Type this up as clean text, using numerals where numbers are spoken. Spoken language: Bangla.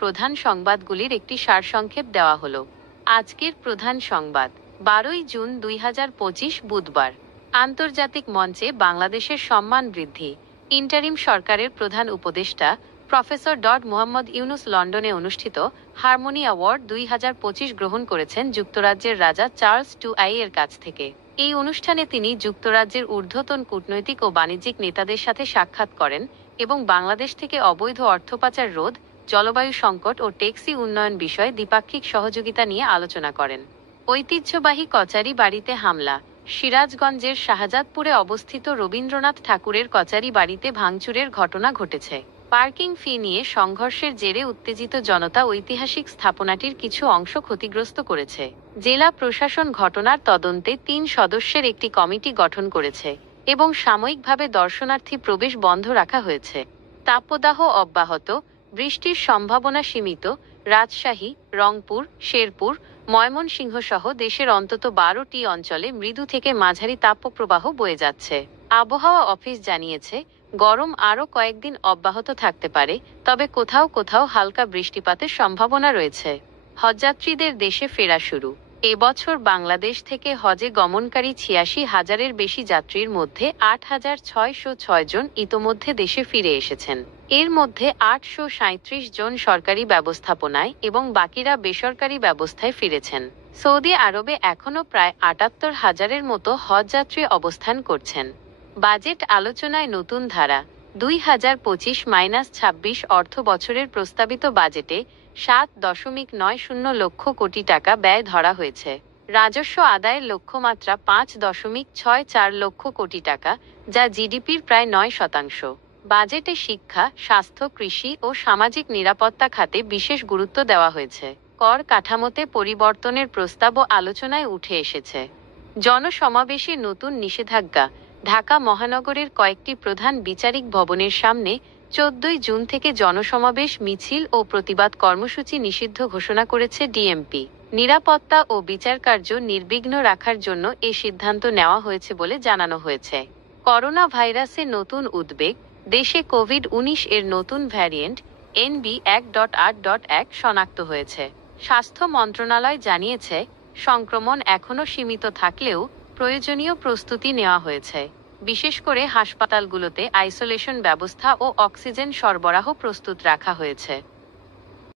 প্রধান সংবাদগুলির একটি সারসংক্ষেপ দেওয়া হলো। আজকের প্রধান সংবাদ 12ই জুন 2025 বুধবার। আন্তর্জাতিক মঞ্চে বাংলাদেশের সম্মান বৃদ্ধি। ইন্টারিম সরকারের প্রধান উপদেষ্টা প্রফেসর মোহাম্মদ ইউনুস লন্ডনে অনুষ্ঠিত হারমোনি অ্যাওয়ার্ড 2025 গ্রহণ করেছেন যুক্তরাজ্যের রাজা চার্লস II এর কাছ থেকে। এই অনুষ্ঠানে তিনি যুক্তরাজ্যের ঊর্ধ্বতন কূটনৈতিক ও বাণিজ্যিক নেতাদের সাথে সাক্ষাৎ করেন এবং বাংলাদেশ থেকে অবৈধ অর্থপাচার রোধ, জলবায়ু সংকট ও টেকসই উন্নয়ন বিষয়ে দ্বিপাক্ষিক সহযোগিতা নিয়ে আলোচনা করেন। ঐতিহ্যবাহী কচারি বাড়িতে হামলা। সিরাজগঞ্জের শাহজাদপুরে অবস্থিত রবীন্দ্রনাথ ঠাকুরের কচারি বাড়িতে ভাঙচুরের ঘটনা ঘটেছে। পার্কিং ফি নিয়ে সংঘর্ষের জেরে উত্তেজিত জনতা ঐতিহাসিক স্থাপনাটির কিছু অংশ ক্ষতিগ্রস্ত করেছে। জেলা প্রশাসন ঘটনার তদন্তে 3 সদস্যের একটি কমিটি গঠন করেছে এবং সাময়িকভাবে দর্শনার্থী প্রবেশ বন্ধ রাখা হয়েছে। তাপদাহ অব্যাহত, বৃষ্টির সম্ভাবনা সীমিত। রাজশাহী, রংপুর, শেরপুর, ময়মনসিংহ সহ দেশের অন্তত 12টি অঞ্চলে মৃদু থেকে মাঝারি তাপপ্রবাহ বয়ে যাচ্ছে। আবহাওয়া অফিস জানিয়েছে, গরম আরও কয়েকদিন অব্যাহত থাকতে পারে, তবে কোথাও কোথাও হালকা বৃষ্টিপাতের সম্ভাবনা রয়েছে। হজযাত্রীদের দেশে ফেরা শুরু। এবছর বাংলাদেশ থেকে হজে গমনকারী 86,000-এর বেশি যাত্রীর মধ্যে 8,606 জন ইতোমধ্যে দেশে ফিরে এসেছেন। এর মধ্যে 837 জন সরকারি ব্যবস্থাপনায় এবং বাকিরা বেসরকারি ব্যবস্থায় ফিরেছেন। সৌদি আরবে এখনও প্রায় 78,000-এর মতো হজযাত্রী অবস্থান করছেন। বাজেট আলোচনায় নতুন ধারা। 2025-26 অর্থ বছরের প্রস্তাবিত বাজেটে 7.90 লক্ষ কোটি টাকা ব্যয় ধরা হয়েছে। রাজস্ব আদায়ের লক্ষ্যমাত্রা 5.64 লক্ষ কোটি টাকা, যা জিডিপির প্রায় 9%। বাজেটে শিক্ষা, স্বাস্থ্য, কৃষি ও সামাজিক নিরাপত্তা খাতে বিশেষ গুরুত্ব দেওয়া হয়েছে। কর কাঠামোতে পরিবর্তনের প্রস্তাবও আলোচনায় উঠে এসেছে। জনসমাবেশে নতুন নিষেধাজ্ঞা। ঢাকা মহানগরের কয়েকটি প্রধান বিচারিক ভবনের সামনে 14ই জুন থেকে জনসমাবেশ, মিছিল ও প্রতিবাদ কর্মসূচি নিষিদ্ধ ঘোষণা করেছে ডিএমপি। নিরাপত্তা ও বিচারকার্য নির্বিঘ্ন রাখার জন্য এ সিদ্ধান্ত নেওয়া হয়েছে বলে জানানো হয়েছে। করোনা ভাইরাসে নতুন উদ্বেগ। দেশে কোভিড-19 এর নতুন ভ্যারিয়েন্ট NB1.8.1 শনাক্ত হয়েছে। স্বাস্থ্য মন্ত্রণালয় জানিয়েছে, সংক্রমণ এখনও সীমিত থাকলেও প্রয়োজনীয় প্রস্তুতি নেওয়া হয়েছে। বিশেষ করে হাসপাতালগুলোতে আইসোলেশন ব্যবস্থা ও অক্সিজেন সরবরাহ প্রস্তুত রাখা হয়েছে।